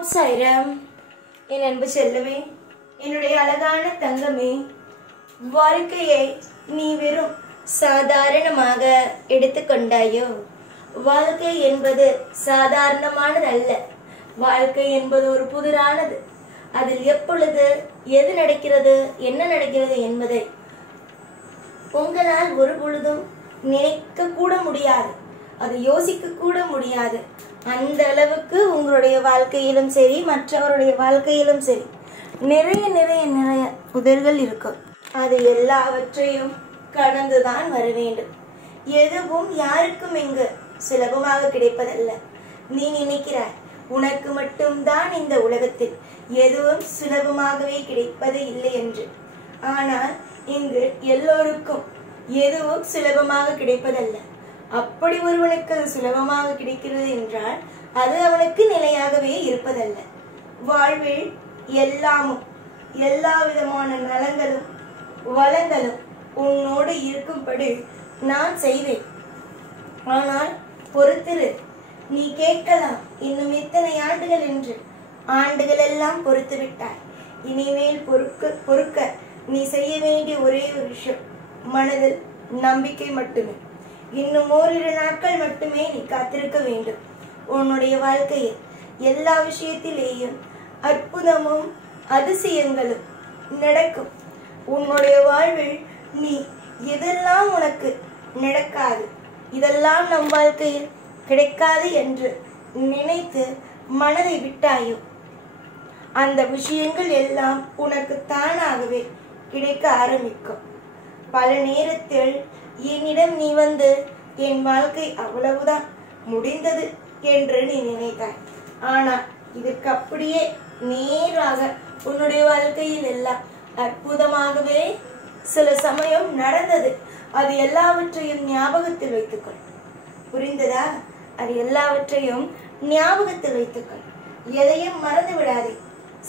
ஓம் சாய்ராம். என் அன்பு செல்லவே, என்னுடைய அழகான தங்கமே, வாழ்க்கையை நீ வெறும் சாதாரணமாக எடுத்துக்கொண்டாயோ? வாழ்க்கை என்பது சாதாரணமானது அல்ல. வாழ்க்கை என்பது ஒரு புதிரானது. அதில் எப்பொழுது எது நடக்கிறது, என்ன நடக்கிறது என்பதை உங்களால் ஒரு பொழுதும் நினைக்க கூட முடியாது, அதை யோசிக்க கூட முடியாது. அந்த அளவுக்கு உங்களுடைய வாழ்க்கையிலும் சரி, மற்றவருடைய வாழ்க்கையிலும் சரி, நிறைய நிறைய நிறைய புதிர்கள் இருக்கும். அது எல்லாவற்றையும் கடந்துதான் வர வேண்டும். எதுவும் யாருக்கும் இங்கு சுலபமாக கிடைப்பதல்ல. நீ நினைக்கிறாய் உனக்கு மட்டும்தான் இந்த உலகத்தில் எதுவும் சுலபமாகவே கிடைப்பது இல்லை என்று. ஆனால் இங்கு எல்லோருக்கும் எதுவும் சுலபமாக கிடைப்பதல்ல. அப்படி ஒருவனுக்கு அது சுலபமாக கிடைக்கிறது என்றால் அது அவனுக்கு நிலையாகவே இருப்பதல்ல. வாழ்வில் எல்லாமும் எல்லா விதமான நலங்களும் வளங்களும் உன்னோடு இருக்கும்படி நான் செய்வேன். ஆனால் பொறுத்திரு. நீ கேட்கலாம், இன்னும் எத்தனை ஆண்டுகள் என்று. ஆண்டுகள் எல்லாம் பொறுத்து விட்டாய். இனிமேல் பொறுக்க நீ செய்ய வேண்டிய ஒரே ஒரு விஷயம் மனதில் நம்பிக்கை மட்டுமே. இன்னும் ஓரிரு நாட்கள் மட்டுமே நீ காத்திருக்க வேண்டும். உன்னுடைய வாழ்க்கையில் எல்லா விஷயத்திலேயும் அற்புதமும் அதிசயங்களும் நடக்கும். உன்னுடைய வாழ்வில் நீ எதெல்லாம் உனக்கு நடக்காது, இதெல்லாம் நம் வாழ்க்கையில் கிடைக்காது என்று நினைத்து மனதை விட்டாயோ, அந்த விஷயங்கள் எல்லாம் உனக்கு தானாகவே கிடைக்க ஆரம்பிக்கும். பல நேரத்தில் என்னிடம் நீ வந்து என் வாழ்க்கை அவ்வளவுதான் முடிந்தது என்று நீ நினைத்தாய். ஆனால் இதற்கு அப்படியே நேராக உன்னுடைய வாழ்க்கையில் எல்லாம் அற்புதமாகவே சில சமயம் நடந்தது. அது எல்லாவற்றையும் ஞாபகத்தில் வைத்துக்கொள். புரிந்ததா? அது எல்லாவற்றையும் ஞாபகத்தில் வைத்துக்கொள். எதையும் மறந்து விடாதே.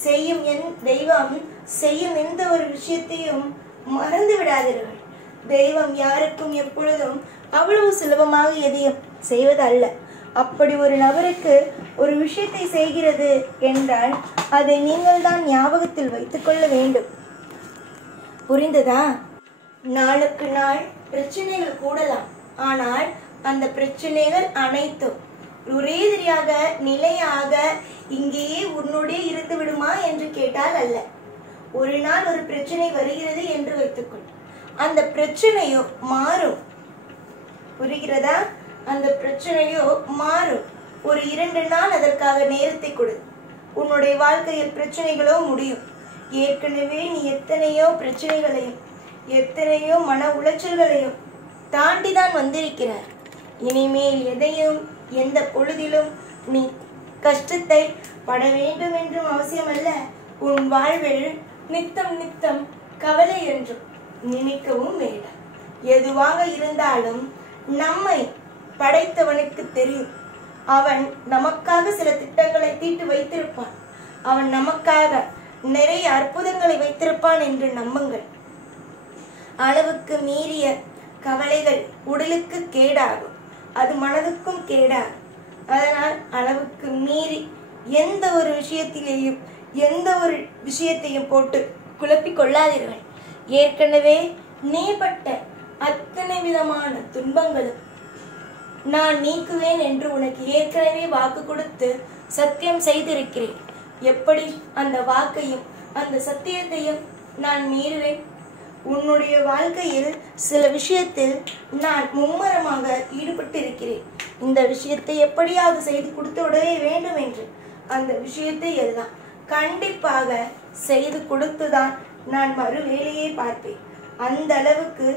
செய்யும் என் தெய்வம் செய்யும் எந்த ஒரு விஷயத்தையும் மறந்து விடாதீர்கள். தெய்வம் யாருக்கும் எப்பொழுதும் அவ்வளவு சுலபமாக எதையும் செய்வதல்ல. அப்படி ஒரு நபருக்கு ஒரு விஷயத்தை செய்கிறது என்றால் அதை நீங்கள் தான் ஞாபகத்தில் வைத்துக் கொள்ள வேண்டும். புரிந்ததா? நாளுக்கு நாள் பிரச்சனைகள் கூடலாம். ஆனால் அந்த பிரச்சனைகள் அனைத்தும் ஒரே தெரியாக நிலையாக இங்கேயே உன்னுடைய இருந்து விடுமா என்று கேட்டால் அல்ல. ஒரு நாள் ஒரு பிரச்சனை வருகிறது என்று வைத்துக்கொள். அந்த பிரச்சனையோ மாறும். புரிகிறதா? அந்த பிரச்சனையோ மாறும். ஒரு 2 நாள் அதற்காக நேரத்தை கொடு. உன்னுடைய வாழ்க்கையில் பிரச்சனைகளோ முடியும். ஏற்கனவே நீ எத்தனையோ பிரச்சனைகளையும் எத்தனையோ மன உளைச்சல்களையும் தாண்டிதான் வந்திருக்கிறார். இனிமேல் எதையும் எந்த பொழுதிலும் நீ கஷ்டத்தை பட வேண்டும் என்றும் அவசியம் அல்ல. உன் வாழ்வில் நித்தம் நித்தம் கவலை என்றும் நினைக்கவும் வேண்டாம். எதுவாக இருந்தாலும் நம்மை படைத்தவனுக்கு தெரியும். அவன் நமக்காக சில திட்டங்களை தீட்டு வைத்திருப்பான். அவன் நமக்காக நிறைய அற்புதங்களை வைத்திருப்பான் என்று நம்புங்கள். அளவுக்கு மீறிய கவலைகள் உடலுக்கு கேடாகும், அது மனதுக்கும் கேடாகும். அதனால் அளவுக்கு மீறி எந்த ஒரு விஷயத்திலேயும் எந்த ஒரு விஷயத்தையும் போட்டு குழப்பிக் கொள்ளாதீர்கள். ஏற்கனவே நீ பட்ட அத்தனை விதமான துன்பங்களும் நான் நீக்குவேன் என்று உனக்கு ஏற்கனவே வாக்கு கொடுத்து சத்தியம் செய்திருக்கிறேன். எப்படி அந்த வாக்கையும் அந்த சத்தியத்தையும் நான் மீறுவேன்? உன்னுடைய வாழ்க்கையில் சில விஷயத்தில் நான் மும்மரமாக ஈடுபட்டு இருக்கிறேன். இந்த விஷயத்தை எப்படியாவது செய்து கொடுத்து விடவே வேண்டும் என்று அந்த விஷயத்தை எல்லாம் கண்டிப்பாக செய்து கொடுத்துதான் நான் மறு வேலையை பார்ப்பேன். அந்த அளவுக்கு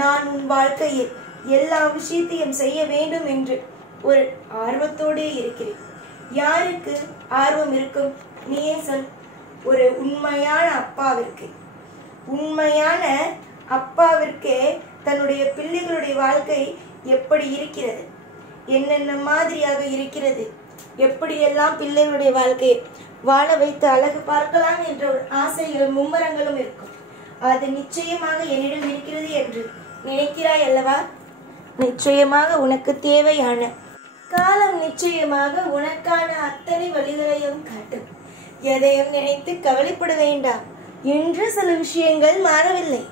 நான் உன் வாழ்க்கையில் எல்லா விஷயத்தையும் செய்ய வேண்டும் என்று ஒரு ஆர்வத்தோடே இருக்கிறேன். யாருக்கு ஆர்வம் இருக்கும்? நீயே சொல். ஒரு உண்மையான அப்பாவிற்கே தன்னுடைய பிள்ளைகளுடைய வாழ்க்கை எப்படி இருக்கிறது, என்னென்ன மாதிரியாக இருக்கிறது, எப்படியெல்லாம் பிள்ளைகளுடைய வாழ்க்கையை வாழ வைத்து அழகு பார்க்கலாம் என்ற ஒரு ஆசைகளும் மும்மரங்களும் இருக்கும். அது நிச்சயமாக என்னிடம் இருக்கிறது என்று நினைக்கிறாய் அல்லவா? நிச்சயமாக உனக்கு தேவையான காலம் நிச்சயமாக உனக்கான அத்தனை வழிகளையும் காட்டும். எதையும் நினைத்து கவலைப்பட வேண்டாம். இன்று சில விஷயங்கள் மாறவில்லை,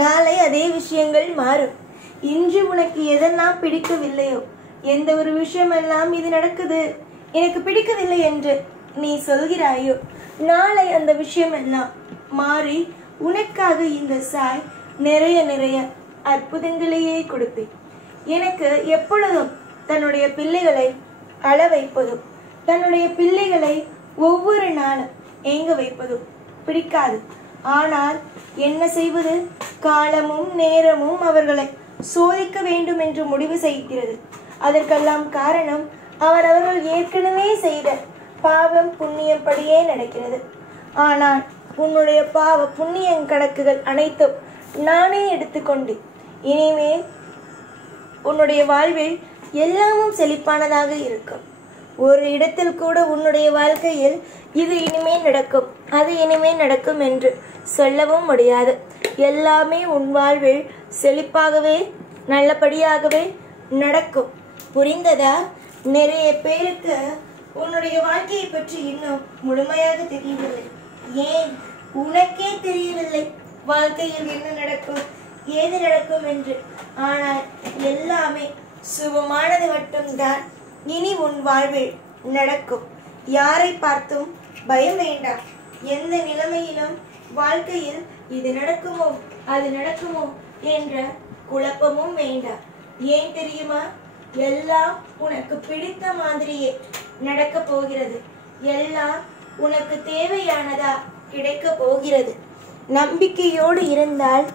நாளை அதே விஷயங்கள் மாறும். இன்று உனக்கு எதெல்லாம் பிடிக்கவில்லையோ, எந்த ஒரு விஷயமெல்லாம் இது நடக்குது எனக்கு பிடிக்கவில்லை என்று நீ சொல்கிறாயோ, நாளை அந்த விஷயம் எல்லாம் மாறி உனக்காக இந்த சாய் நிறைய நிறைய அற்புதங்களையே கொடுப்பேன். எனக்கு எப்பொழுதும் தன்னுடைய பிள்ளைகளை அழ வைப்பதும், தன்னுடைய பிள்ளைகளை ஒவ்வொரு நாளும் ஏங்க வைப்பதும் பிடிக்காது. ஆனால் என்ன செய்வது, காலமும் நேரமும் அவர்களை சோதிக்க வேண்டும் என்று முடிவு செய்கிறது. அதற்கெல்லாம் காரணம் அவர்கள் ஏற்கனவே செய்த பாவம் புண்ணியம் படியே நடக்கிறது. ஆனால் உன்னுடைய பாவ புண்ணிய கணக்குகள் அனைத்தும் நானே எடுத்துக்கொண்டு இனிமேல் உன்னுடைய வாழ்வில் எல்லாமும் செழிப்பானதாக இருக்கும். ஒரு இடத்தில் கூட உன்னுடைய வாழ்க்கையில் இது இனிமேல் நடக்கும், அது இனிமேல் நடக்கும் என்று சொல்லவும் முடியாது. எல்லாமே உன் வாழ்வில் செழிப்பாகவே நல்லபடியாகவே நடக்கும். புரிந்ததா? நிறைய பேருக்கு உன்னுடைய வாழ்க்கையை பற்றி இன்னும் முழுமையாக தெரியவில்லை. ஏன் உனக்கே தெரியவில்லை வாழ்க்கையில் என்ன நடக்கும், ஏது நடக்கும் என்று. ஆனால் எல்லாமே சுபமானது மட்டும்தான் இனி உன் வாழ்வில் நடக்கும். யாரை பார்த்தும் பயம் வேண்டாம். எந்த நிலைமையிலும் வாழ்க்கையில் இது நடக்குமோ அது நடக்குமோ என்ற குழப்பமும் வேண்டாம். ஏன் தெரியுமா? எல்லாம் உனக்கு பிடித்த மாதிரியே நடக்க போகிறது. எல்லாம் உனக்கு தேவையானதா கிடைக்க போகிறது. நம்பிக்கையோடு இருந்தால்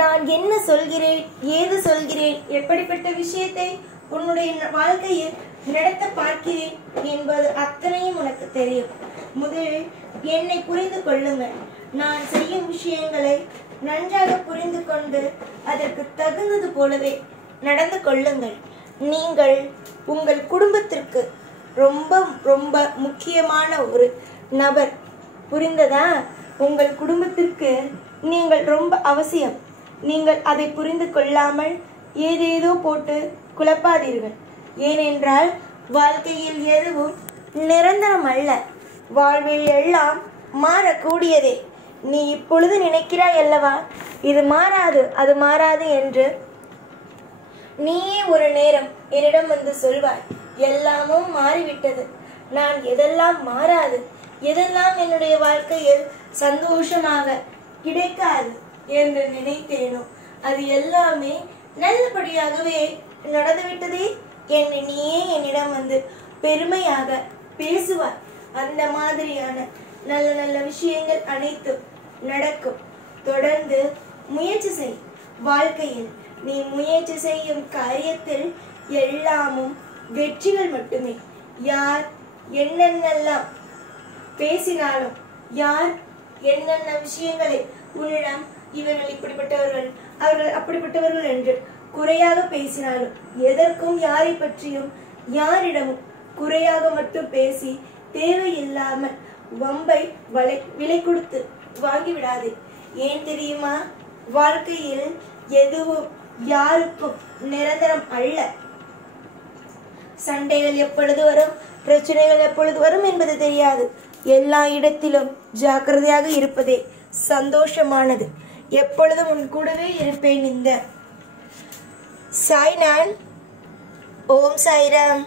நான் என்ன சொல்கிறேன், ஏது சொல்கிறேன், எப்படிப்பட்ட விஷயத்தை உன்னுடைய வாழ்க்கையில் நடத்த பார்க்கிறேன் என்பது அத்தனையும் உனக்கு தெரியும். முதலில் என்னை புரிந்து கொள்ளுங்கள். நான் செய்யும் விஷயங்களை நன்றாக புரிந்து கொண்டு அதற்கு தகுந்தது போலவே நடந்து கொள்ளுங்கள். நீங்கள் உங்கள் குடும்பத்திற்கு ரொம்ப ரொம்ப முக்கியமான ஒரு நபர். புரிந்ததா? உங்கள் குடும்பத்திற்கு நீங்கள் ரொம்ப அவசியம். நீங்கள் அதை புரிந்து கொள்ளாமல் ஏதேதோ போட்டு குழப்பாதீர்கள். ஏனென்றால் வாழ்க்கையில் எதுவும் நிரந்தரம் அல்ல. வாழ்வில் எல்லாம் மாறக்கூடியதே. நீ இப்பொழுது நினைக்கிறாய் அல்லவா, இது மாறாது அது மாறாது என்று. நீயே ஒரு நேரம் என்னிடம் வந்து சொல்வாய், எல்லாமும் மாறிவிட்டது, நான் எதெல்லாம் மாறாது, எதெல்லாம் என்னுடைய வாழ்க்கையில் சந்தோஷமாக கிடைக்காது என்று நினைத்தேனோ அது எல்லாமே நல்லபடியாகவே நடந்துவிட்டதே என்று நீயே என்னிடம் வந்து பெருமையாக பேசுவார். அந்த மாதிரியான நல்ல நல்ல விஷயங்கள் அனைத்தும் நடக்கும். தொடர்ந்து முயற்சி செய். வாழ்க்கையில் நீ முயற்சி செய்யும் காரியத்தில் எல்லாமும் வெற்றிகள் மட்டுமே. யார் என்னென்னலாம் பேசினாலும், யார் என்னென்ன விஷயங்களை உன்னிடம் இவர்கள் இப்படிப்பட்டவர்கள் அவர்கள் அப்படிப்பட்டவர்கள் என்று குறையாக பேசினாலும், எதற்கும் யாரை பற்றியும் யாரிடமும் குறையாக மட்டும் பேசி தேவையில்லாமல் வம்பை விலை கொடுத்து வாங்கிவிடாதே. ஏன் தெரியுமா? வாழ்க்கையில் எதுவும் யாருக்கும் நிரந்தரம் அல்ல. சண்டைகள் எப்பொழுது வரும், பிரச்சனைகள் எப்பொழுது வரும் என்பது தெரியாது. எல்லா இடத்திலும் ஜாக்கிரதையாக இருப்பதே சந்தோஷமானது. எப்பொழுதும் உன் கூடவே இருப்பேன். இந்த சாய்நாள். ஓம் சாய்ராம்.